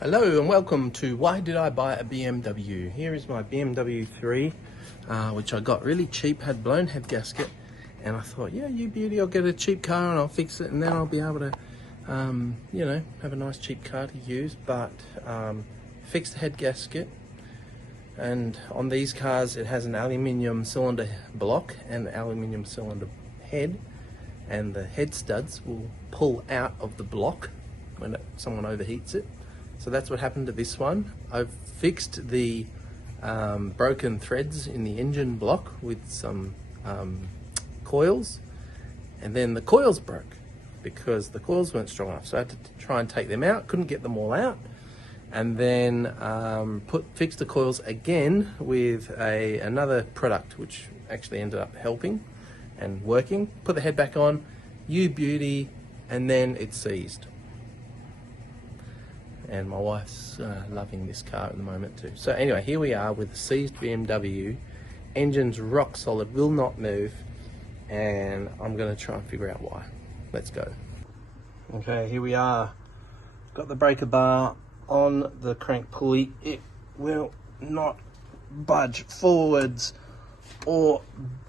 Hello and welcome to Why Did I Buy a BMW? Here is my BMW 3, which I got really cheap, had blown head gasket, and I thought, yeah, you beauty, I'll get a cheap car and I'll fix it and then I'll be able to, you know, have a nice cheap car to use. But fixed the head gasket, and on these cars it has an aluminium cylinder block and aluminium cylinder head, and the head studs will pull out of the block when someone overheats it. So that's what happened to this one. I've fixed the broken threads in the engine block with some coils, and then the coils broke because the coils weren't strong enough. So I had to try and take them out, couldn't get them all out, and then fix the coils again with another product which actually ended up helping and working. Put the head back on, you beauty, and then it seized. And my wife's loving this car at the moment too. So anyway, here we are with the seized BMW. Engine's rock solid, will not move, and I'm going to try and figure out why. Let's go. Okay, here we are. Got the breaker bar on the crank pulley. It will not budge forwards or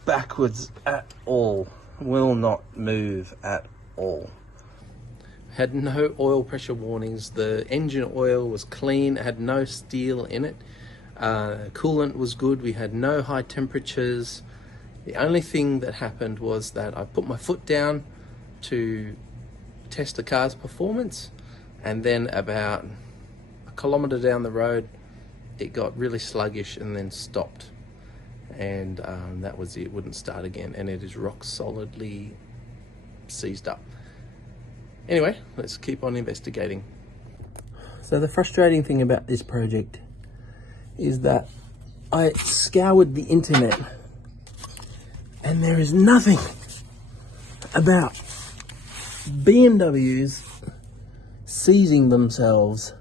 backwards at all. Will not move at all. Had no oil pressure warnings. The engine oil was clean, had no steel in it. Coolant was good. We had no high temperatures. The only thing that happened was that I put my foot down to test the car's performance, and then about a kilometre down the road it got really sluggish and then stopped, and that was it. Wouldn't start again, and it is rock solidly seized up. Anyway, let's keep on investigating. So the frustrating thing about this project is that I scoured the internet and there is nothing about BMWs seizing themselves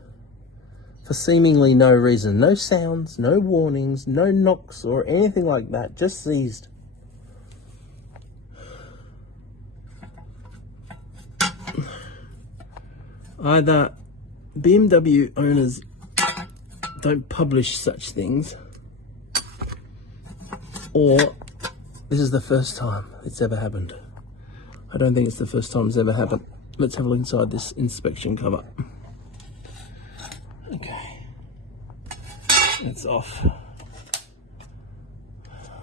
for seemingly no reason. No sounds, no warnings, no knocks or anything like that, just seized. Either BMW owners don't publish such things, or this is the first time it's ever happened. I don't think it's the first time it's ever happened. Let's have a look inside this inspection cover. Okay, it's off.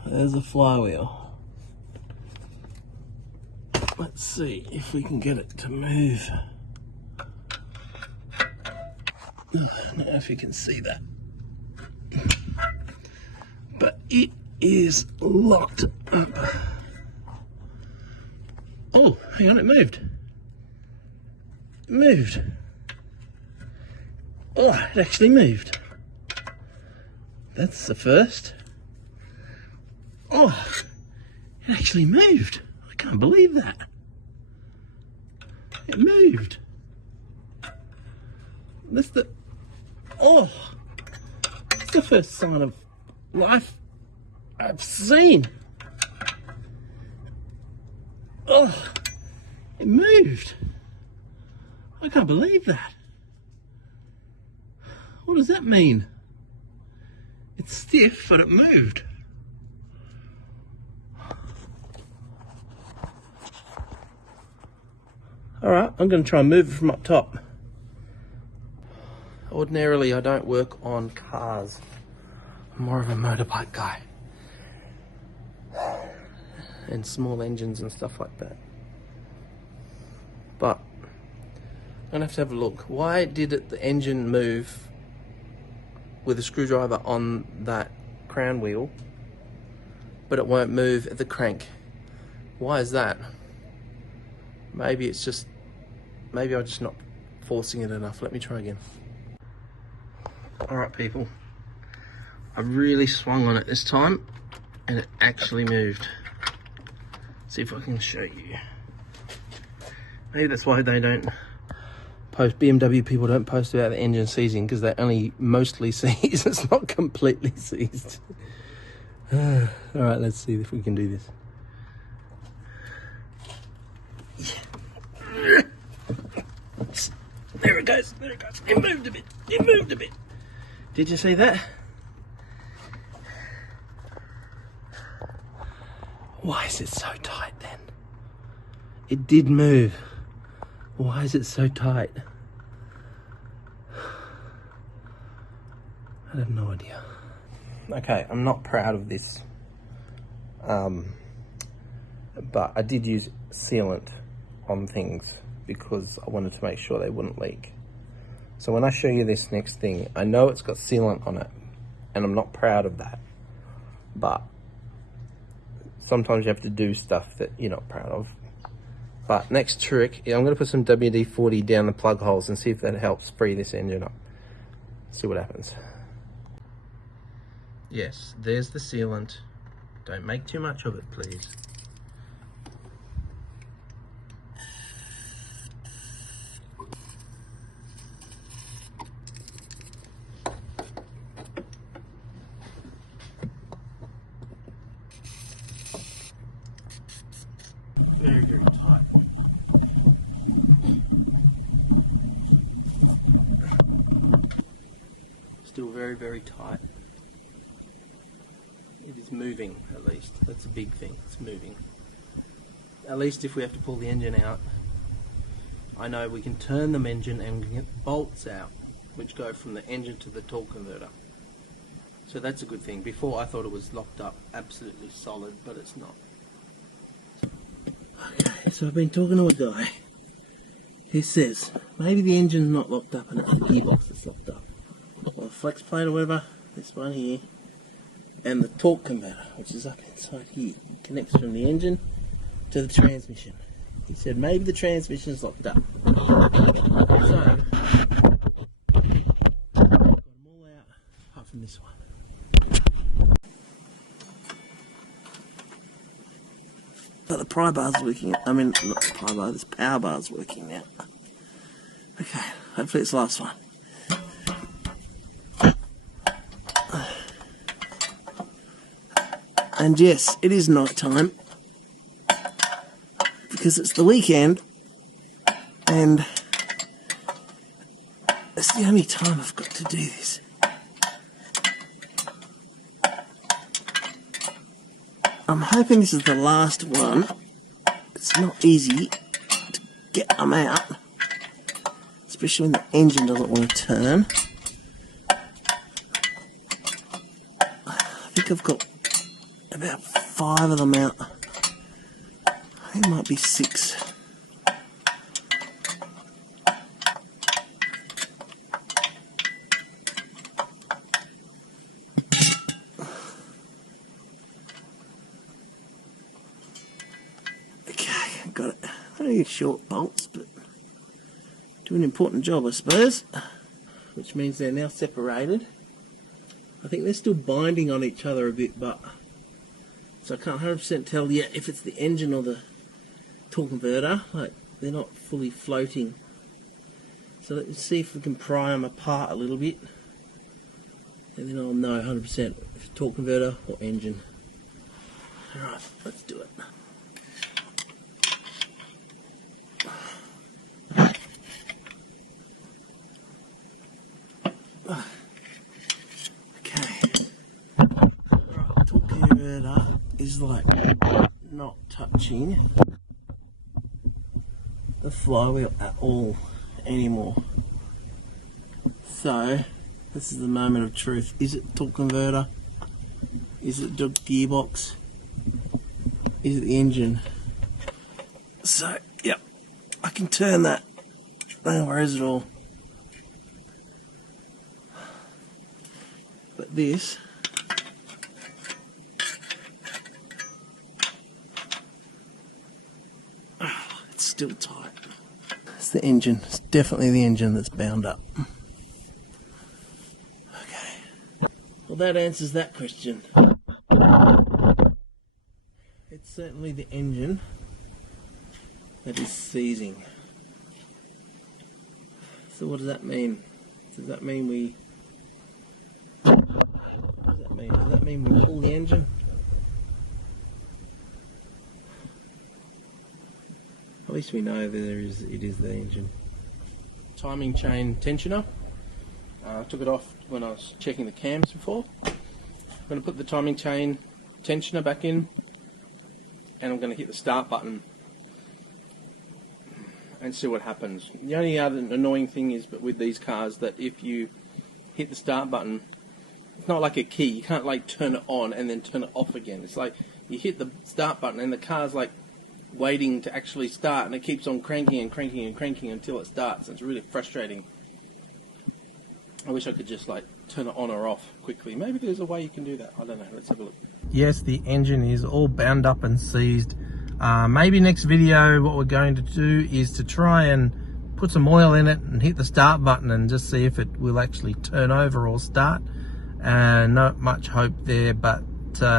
There's a flywheel. Let's see if we can get it to move. I don't know if you can see that, but it is locked up. Oh, hang on, it moved. It moved. Oh, it actually moved. That's the first. Oh, it actually moved. I can't believe that. It moved. That's the first sign of life I've seen. Oh, it moved. I can't believe that. What does that mean? It's stiff, but it moved. All right, I'm going to try and move it from up top. Ordinarily, I don't work on cars. I'm more of a motorbike guy. And small engines and stuff like that. But I'm gonna have to have a look. Why did the engine move with a screwdriver on that crown wheel, but it won't move at the crank? Why is that? Maybe I'm just not forcing it enough. Let me try again. Alright people, I really swung on it this time and it actually moved. See if I can show you. Maybe that's why they don't post, BMW people don't post about the engine seizing, because they only mostly seize, it's not completely seized. Alright, let's see if we can do this. There it goes, there it goes. It moved a bit, it moved a bit. Did you see that? Why is it so tight then? It did move. Why is it so tight? I have no idea. Okay, I'm not proud of this. But I did use sealant on things because I wanted to make sure they wouldn't leak. So when I show you this next thing, I know it's got sealant on it, and I'm not proud of that. But sometimes you have to do stuff that you're not proud of. But next trick, I'm going to put some WD-40 down the plug holes and see if that helps free this engine up. See what happens. Yes, there's the sealant. Don't make too much of it, please. Very, very tight. Still very, very tight. It is moving, at least. That's a big thing. It's moving. At least if we have to pull the engine out, I know we can turn the engine and we can get bolts out, which go from the engine to the torque converter. So that's a good thing. Before I thought it was locked up, absolutely solid, but it's not. Okay, so I've been talking to a guy who says maybe the engine's not locked up and it's the gearbox that's locked up. Or the flex plate or whatever, this one here, and the torque converter, which is up inside here, connects from the engine to the transmission. He said maybe the transmission's locked up. So, got them all out, apart from this one. But the pry bar's working. I mean, not the pry bar, this power bar's working now. Okay, hopefully it's the last one. And yes, it is night time because it's the weekend, and it's the only time I've got to do this. I'm hoping this is the last one. It's not easy to get them out, especially when the engine doesn't want to turn. I think I've got about 5 of them out. I think it might be 6. Got it. Only short bolts, but do an important job, I suppose. Which means they're now separated. I think they're still binding on each other a bit, but so I can't 100% tell yet if it's the engine or the torque converter. Like, they're not fully floating. So let's see if we can pry them apart a little bit, and then I'll know 100% if it's torque converter or engine. Alright, let's do it. Is like not touching the flywheel at all anymore. So this is the moment of truth. Is it torque converter? Is it the gearbox? Is it the engine? So yep, I can turn that. No worries at all. But this, still tight. It's the engine. It's definitely the engine that's bound up. Okay. Well, that answers that question. It's certainly the engine that is seizing. So what does that mean? Does that mean we... What does that mean? Does that mean we pull the engine? At least we know that it is the engine. timing chain tensioner. I took it off when I was checking the cams before. I'm going to put the timing chain tensioner back in, and I'm going to hit the start button and see what happens. The only other annoying thing is, but with these cars, that if you hit the start button, it's not like a key. You can't like turn it on and then turn it off again. It's like you hit the start button and the car's like waiting to actually start, and it keeps on cranking and cranking and cranking until it starts. It's really frustrating. I wish I could just like turn it on or off quickly. Maybe there's a way you can do that. I don't know. Let's have a look. Yes, the engine is all bound up and seized. Maybe next video what we're going to do is to try and put some oil in it and hit the start button and just see if it will actually turn over or start. Not much hope there, but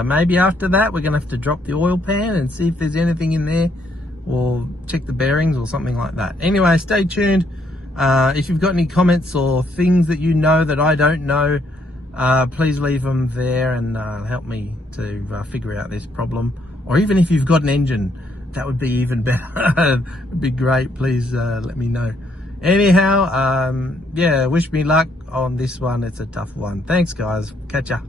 maybe after that we're going to have to drop the oil pan and see if there's anything in there, or check the bearings or something like that. Anyway, stay tuned. If you've got any comments or things that you know that I don't know, please leave them there and help me to figure out this problem. Or even if you've got an engine, that would be even better. It'd be great. Please let me know. Anyhow, yeah, wish me luck on this one. It's a tough one. Thanks, guys. Catch ya.